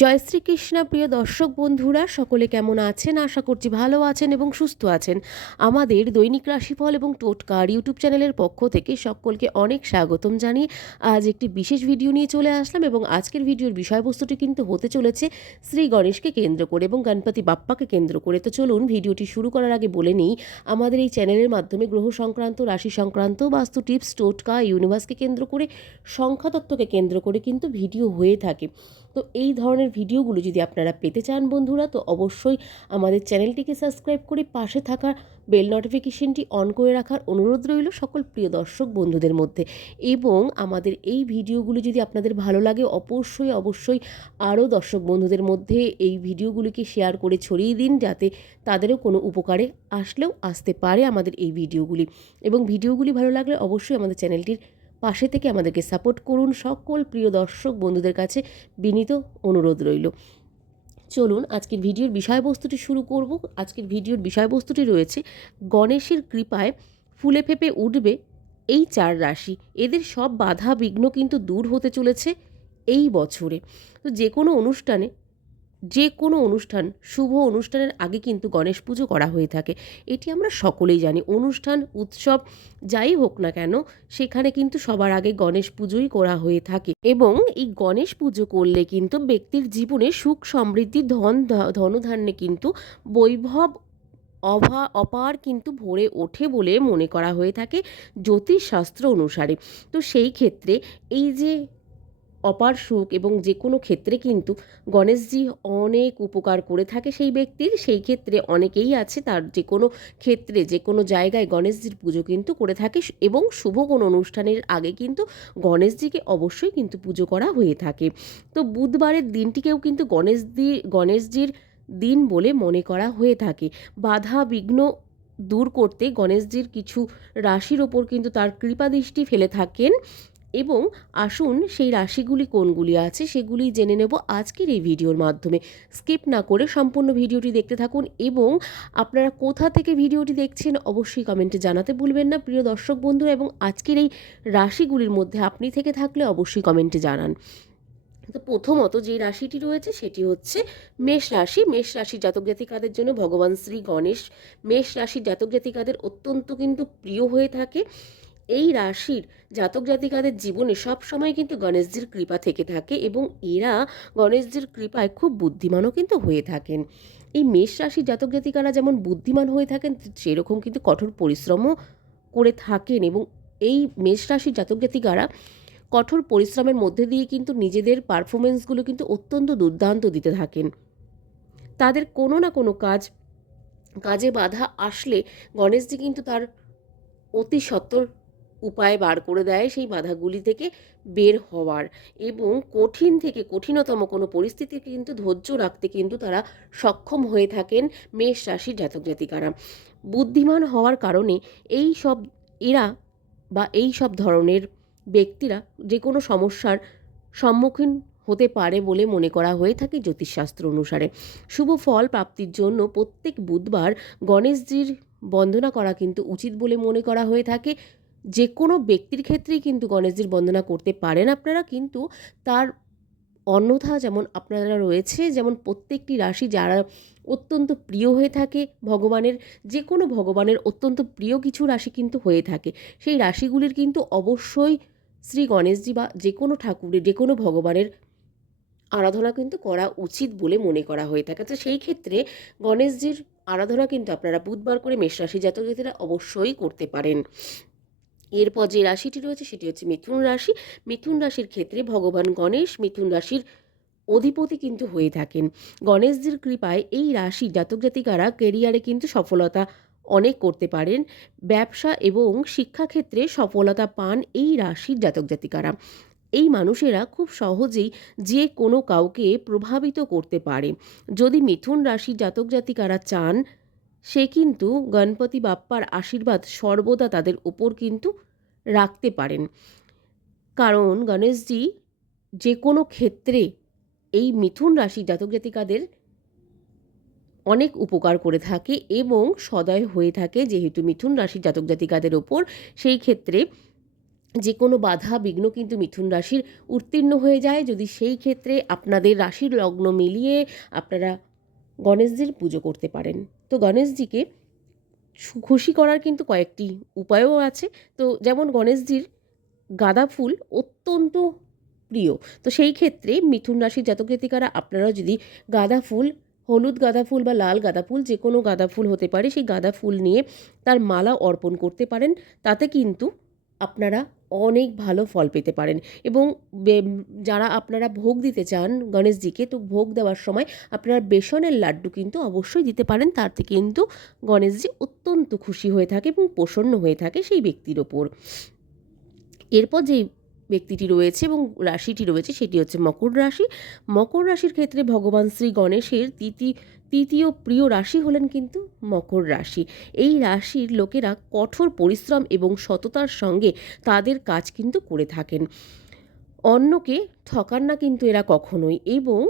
জয় শ্রীকৃষ্ণ, প্রিয় দর্শক বন্ধুরা, সকলে কেমন আছেন? আশা করছি ভালো আছেন এবং সুস্থ আছেন। আমাদের দৈনিক রাশিফল এবং টোটকার ইউটিউব চ্যানেলের পক্ষ থেকে সকলকে অনেক স্বাগতম জানিয়ে আজ একটি বিশেষ ভিডিও নিয়ে চলে আসলাম এবং আজকের ভিডিওর বিষয়বস্তুটি কিন্তু হতে চলেছে শ্রী গণেশকে কেন্দ্র করে এবং গণপতি বাপ্পাকে কেন্দ্র করে। তো চলুন ভিডিওটি শুরু করার আগে বলে নিই, আমাদের এই চ্যানেলের মাধ্যমে গ্রহ সংক্রান্ত, রাশি সংক্রান্ত, বাস্তু টিপস, টোটকা ইউনিভার্সকে কেন্দ্র করে, সংখ্যাতত্ত্বকে কেন্দ্র করে কিন্তু ভিডিও হয়ে থাকে। তো এই ধরনের ভিডিওগুলো যদি আপনারা পেতে চান বন্ধুরা, তো অবশ্যই আমাদের চ্যানেলটিকে সাবস্ক্রাইব করে পাশে থাকা বেল নোটিফিকেশনটি অন করে রাখার অনুরোধ রইল সকল প্রিয় দর্শক বন্ধুদের মধ্যে। এবং আমাদের এই ভিডিওগুলো যদি আপনাদের ভালো লাগে, অবশ্যই অবশ্যই আরও দর্শক বন্ধুদের মধ্যে এই ভিডিওগুলিকে শেয়ার করে ছড়িয়ে দিন, যাতে তাদেরও কোনো উপকারে আসলেও আসতে পারে আমাদের এই ভিডিওগুলি। এবং ভিডিওগুলি ভালো লাগলে অবশ্যই আমাদের চ্যানেলটির পাশে থেকে আমাদেরকে সাপোর্ট করুন। সকল প্রিয় দর্শক বন্ধুদের কাছে বিনীত অনুরোধ রইল। চলুন আজকের ভিডিওর বিষয়বস্তুটি শুরু করব। আজকের ভিডিওর বিষয়বস্তুটি রয়েছে গণেশের কৃপায় ফুলে ফেপে উঠবে এই চার রাশি। এদের সব বাধা বিঘ্ন কিন্তু দূর হতে চলেছে এই বছরে। তো যে কোনো অনুষ্ঠানে যে কোনো অনুষ্ঠান, শুভ অনুষ্ঠানের আগে কিন্তু গণেশ পুজো করা হয়ে থাকে। এটি আমরা সকলেই জানি। অনুষ্ঠান, উৎসব, যাই হোক না কেন, সেখানে কিন্তু সবার আগে গণেশ পুজোই করা হয়ে থাকে। এবং এই গণেশ পুজো করলে কিন্তু ব্যক্তির জীবনে সুখ সমৃদ্ধি ধন, ধনধান্যে কিন্তু বৈভব অভা, অপার কিন্তু ভরে ওঠে বলে মনে করা হয়ে থাকে জ্যোতিষশাস্ত্র অনুসারে। তো সেই ক্ষেত্রে এই যে অপার সুখ এবং যে কোনো ক্ষেত্রে কিন্তু গণেশজি অনেক উপকার করে থাকে সেই ব্যক্তির। সেই ক্ষেত্রে অনেকেই আছে তার যে কোনো ক্ষেত্রে, যে কোনো জায়গায় গণেশজির পুজো কিন্তু করে থাকে এবং শুভ কোনো অনুষ্ঠানের আগে কিন্তু গণেশজিকে অবশ্যই কিন্তু পুজো করা হয়ে থাকে। তো বুধবারের দিনটিকেও কিন্তু গণেশজি গণেশজির দিন বলে মনে করা হয়ে থাকে। বাধা বিঘ্ন দূর করতে গণেশজির কিছু রাশির ওপর কিন্তু তার কৃপাদৃষ্টি ফেলে থাকেন। এবং আসুন সেই রাশিগুলি কোনগুলি আছে সেগুলি জেনে নেব আজকের এই ভিডিওর মাধ্যমে। স্কিপ না করে সম্পূর্ণ ভিডিওটি দেখতে থাকুন এবং আপনারা কোথা থেকে ভিডিওটি দেখছেন অবশ্যই কমেন্টে জানাতে ভুলবেন না। প্রিয় দর্শক বন্ধুরা, এবং আজকের এই রাশিগুলির মধ্যে আপনি থেকে থাকলে অবশ্যই কমেন্টে জানান। তো প্রথমত যে রাশিটি রয়েছে সেটি হচ্ছে মেষ রাশি। মেষ রাশির জাতক জাতিকাদের জন্য ভগবান শ্রী গণেশ। মেষ রাশির জাতক জাতিকাদের অত্যন্ত কিন্তু প্রিয় হয়ে থাকে। এই রাশির জাতক জাতিকাদের জীবনে সব সময় কিন্তু গণেশজির কৃপা থেকে থাকে এবং এরা গণেশজির কৃপায় খুব বুদ্ধিমানও কিন্তু হয়ে থাকেন। এই মেষ রাশির জাতক জাতিকারা যেমন বুদ্ধিমান হয়ে থাকেন সেরকম কিন্তু কঠোর পরিশ্রমও করে থাকেন এবং এই মেষ রাশির জাতক জাতিকারা কঠোর পরিশ্রমের মধ্যে দিয়ে কিন্তু নিজেদের পারফরমেন্সগুলো কিন্তু অত্যন্ত দুর্দান্ত দিতে থাকেন। তাদের কোনো না কোনো কাজ, কাজে বাধা আসলে গণেশজি কিন্তু তার অতি সত্তর উপায় বার করে দেয় সেই বাধাগুলি থেকে বের হওয়ার এবং কঠিন থেকে কঠিনতম কোনো পরিস্থিতিকে কিন্তু ধৈর্য রাখতে কিন্তু তারা সক্ষম হয়ে থাকেন মেষ রাশির জাতক জাতিকারা। বুদ্ধিমান হওয়ার কারণে এই সব এরা বা এই সব ধরনের ব্যক্তিরা যে কোনো সমস্যার সম্মুখীন হতে পারে বলে মনে করা হয়ে থাকে জ্যোতিষশাস্ত্র অনুসারে। শুভ ফল প্রাপ্তির জন্য প্রত্যেক বুধবার গণেশজির বন্দনা করা কিন্তু উচিত বলে মনে করা হয়ে থাকে। যে কোনো ব্যক্তির ক্ষেত্রেই কিন্তু গণেশজির বন্দনা করতে পারেন আপনারা, কিন্তু তার অন্যথা যেমন আপনারা রয়েছে, যেমন প্রত্যেকটি রাশি যারা অত্যন্ত প্রিয় হয়ে থাকে, ভগবানের যে কোনো ভগবানের অত্যন্ত প্রিয় কিছু রাশি কিন্তু হয়ে থাকে। সেই রাশিগুলির কিন্তু অবশ্যই শ্রী গণেশজি বা যে কোনো ঠাকুরের যে কোনো ভগবানের আরাধনা কিন্তু করা উচিত বলে মনে করা হয়ে থাকে। তো সেই ক্ষেত্রে গণেশজির আরাধনা কিন্তু আপনারা বুধবার করে মেষ রাশি জাতক অবশ্যই করতে পারেন। এরপর যে রাশিটি রয়েছে সেটি হচ্ছে মিথুন রাশি। মিথুন রাশির ক্ষেত্রে ভগবান গণেশ মিথুন রাশির অধিপতি কিন্তু হয়ে থাকেন। গণেশজির কৃপায় এই রাশি জাতক জাতিকারা কেরিয়ারে কিন্তু সফলতা অনেক করতে পারেন। ব্যবসা এবং শিক্ষাক্ষেত্রে সফলতা পান এই রাশির জাতক জাতিকারা। এই মানুষেরা খুব সহজেই যে কোনো কাউকে প্রভাবিত করতে পারে। যদি মিথুন রাশির জাতক জাতিকারা চান সে কিন্তু গণপতি বাপ্পার আশীর্বাদ সর্বদা তাদের ওপর কিন্তু রাখতে পারেন। কারণ গণেশজি যে কোনো ক্ষেত্রে এই মিথুন রাশি জাতক জাতিকাদের অনেক উপকার করে থাকে এবং সদয় হয়ে থাকে যেহেতু মিথুন রাশির জাতক জাতিকাদের ওপর। সেই ক্ষেত্রে যে কোনো বাধা বিঘ্ন কিন্তু মিথুন রাশির উত্তীর্ণ হয়ে যায়। যদি সেই ক্ষেত্রে আপনাদের রাশির লগ্ন মিলিয়ে আপনারা গণেশজির পুজো করতে পারেন। তো গণেশজিকে খুশি করার কিন্তু কয়েকটি উপায়ও আছে। তো যেমন গণেশজির গাঁদা ফুল অত্যন্ত প্রিয়। তো সেই ক্ষেত্রে মিথুন রাশির জাতক জাতিকারা আপনারাও যদি গাঁদা ফুল, হলুদ গাঁদা ফুল বা লাল গাঁদা ফুল যে কোনো গাঁদা ফুল হতে পারে, সেই গাঁদা ফুল নিয়ে তার মালা অর্পণ করতে পারেন। তাতে কিন্তু আপনারা অনেক ভালো ফল পেতে পারেন। এবং যারা আপনারা ভোগ দিতে চান গণেশজিকে, তো ভোগ দেওয়ার সময় আপনারা বেসনের লাড্ডু কিন্তু অবশ্যই দিতে পারেন। তার থেকে কিন্তু গণেশজি অত্যন্ত খুশি হয়ে থাকে এবং প্রসন্ন হয়ে থাকে সেই ব্যক্তির ওপর। এরপর যেই ব্যক্তিটি রয়েছে এবং রাশিটি রয়েছে, সেটি হচ্ছে মকর রাশি। মকর রাশির ক্ষেত্রে ভগবান শ্রী গণেশের তৃতীয় তৃতীয় প্রিয় রাশি হলেন কিন্তু মকর রাশি। এই রাশির লোকেরা কঠোর পরিশ্রম এবং সততার সঙ্গে তাদের কাজ কিন্তু করে থাকেন। অন্যকে ঠকান না কিন্তু এরা কখনোই এবং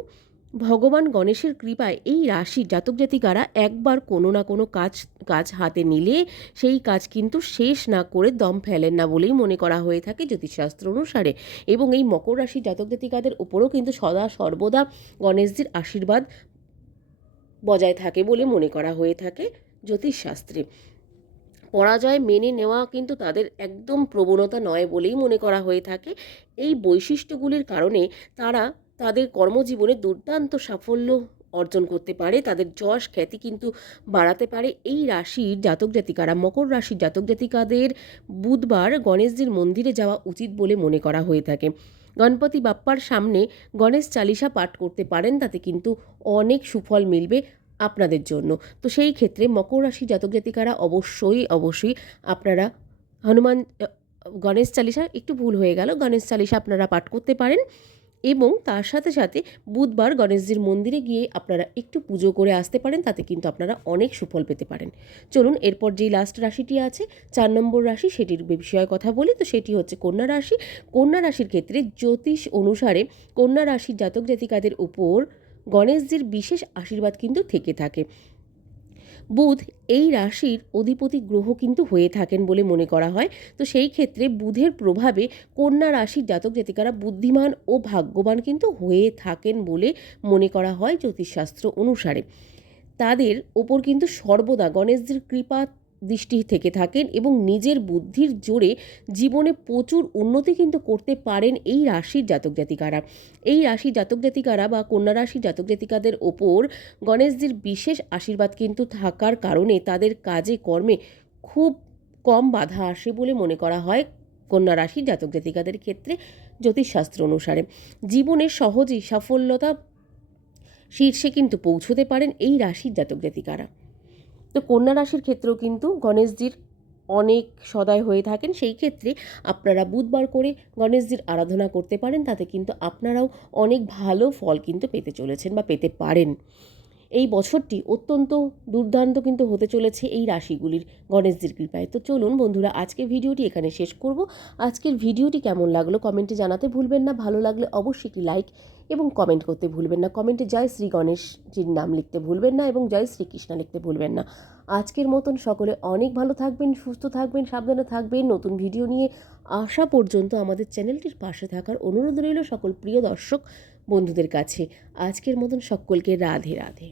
ভগবান গণেশের কৃপায় এই রাশির জাতক জাতিকারা একবার কোনো না কোনো কাজ কাজ হাতে নিলে সেই কাজ কিন্তু শেষ না করে দম ফেলেন না বলেই মনে করা হয়ে থাকে জ্যোতিষশাস্ত্র অনুসারে। এবং এই মকর রাশির জাতক জাতিকাদের উপরও কিন্তু সদা সর্বদা গণেশজির আশীর্বাদ বজায় থাকে বলে মনে করা হয়ে থাকে জ্যোতিষশাস্ত্রে। পরাজয় মেনে নেওয়া কিন্তু তাদের একদম প্রবণতা নয় বলেই মনে করা হয়ে থাকে। এই বৈশিষ্ট্যগুলির কারণে তারা তাদের কর্মজীবনে দুর্দান্ত সাফল্য অর্জন করতে পারে। তাদের যশ খ্যাতি কিন্তু বাড়াতে পারে। এই রাশির জাতক জাতিকারা, মকর রাশির জাতক জাতিকাদের বুধবার গণেশজির মন্দিরে যাওয়া উচিত বলে মনে করা হয়ে থাকে। গণপতি বাপ্পার সামনে গণেশ চালিসা পাঠ করতে পারেন, তাতে কিন্তু অনেক সুফল মিলবে আপনাদের জন্য। তো সেই ক্ষেত্রে মকর রাশি জাতক জাতিকারা অবশ্যই অবশ্যই আপনারা হনুমান গণেশ চালিসা একটু ভুল হয়ে গেল, গণেশ চালিসা আপনারা পাঠ করতে পারেন। এবং তার সাথে সাথে বুধবার গণেশজির মন্দিরে গিয়ে আপনারা একটু পুজো করে আসতে পারেন, তাতে কিন্তু আপনারা অনেক সুফল পেতে পারেন। চলুন, এরপর যেই লাস্ট রাশিটি আছে, চার নম্বর রাশি, সেটির বিষয়ে কথা বলি। তো সেটি হচ্ছে কন্যা রাশি। কন্যা রাশির ক্ষেত্রে জ্যোতিষ অনুসারে কন্যা রাশির জাতক জাতিকাদের উপর গণেশজির বিশেষ আশীর্বাদ কিন্তু থেকে থাকে। বুধ এই রাশির অধিপতি গ্রহ কিন্তু হয়ে থাকেন বলে মনে করা হয়। তো সেই ক্ষেত্রে বুধের প্রভাবে কন্যা রাশির জাতক জাতিকারা বুদ্ধিমান ও ভাগ্যবান কিন্তু হয়ে থাকেন বলে মনে করা হয় জ্যোতিষশাস্ত্র অনুসারে। তাদের ওপর কিন্তু সর্বদা গণেশজির কৃপা দৃষ্টি থেকে থাকেন এবং নিজের বুদ্ধির জোরে জীবনে প্রচুর উন্নতি কিন্তু করতে পারেন এই রাশির জাতক জাতিকারা। এই রাশির জাতক জাতিকারা বা কন্যা রাশির জাতক জাতিকাদের ওপর গণেশজির বিশেষ আশীর্বাদ কিন্তু থাকার কারণে তাদের কাজে কর্মে খুব কম বাধা আসে বলে মনে করা হয় কন্যা রাশির জাতক জাতিকাদের ক্ষেত্রে জ্যোতিষশাস্ত্র অনুসারে। জীবনে সহজেই সাফল্যতা শীর্ষে কিন্তু পৌঁছতে পারেন এই রাশির জাতক জাতিকারা। তো কন্যা রাশির ক্ষেত্রেও কিন্তু গণেশজির অনেক সদয় হয়ে থাকেন। সেই ক্ষেত্রে আপনারা বুধবার করে গণেশজির আরাধনা করতে পারেন, তাতে কিন্তু আপনারাও অনেক ভালো ফল কিন্তু পেতে চলেছেন বা পেতে পারেন। এই বছরটি অত্যন্ত দুর্দান্ত কিন্তু হতে চলেছে এই রাশিগুলির গণেশজির কৃপায়। তো চলুন বন্ধুরা আজকে ভিডিওটি এখানে শেষ করব। আজকের ভিডিওটি কেমন লাগল কমেন্টে জানাতে ভুলবেন না। ভালো লাগলে অবশ্যই একটি লাইক এবং কমেন্ট করতে ভুলবেন না। কমেন্টে জয় শ্রী গণেশজির নাম লিখতে ভুলবেন না এবং জয় শ্রীকৃষ্ণ লিখতে ভুলবেন না। আজকের মতন সকলে অনেক ভালো থাকবেন, সুস্থ থাকবেন, সাবধানে থাকবেন। নতুন ভিডিও নিয়ে আসা পর্যন্ত আমাদের চ্যানেলটির পাশে থাকার অনুরোধ রইল সকল প্রিয় দর্শক বন্ধুদের কাছে। আজকের মতন সকলকে রাধে রাধে।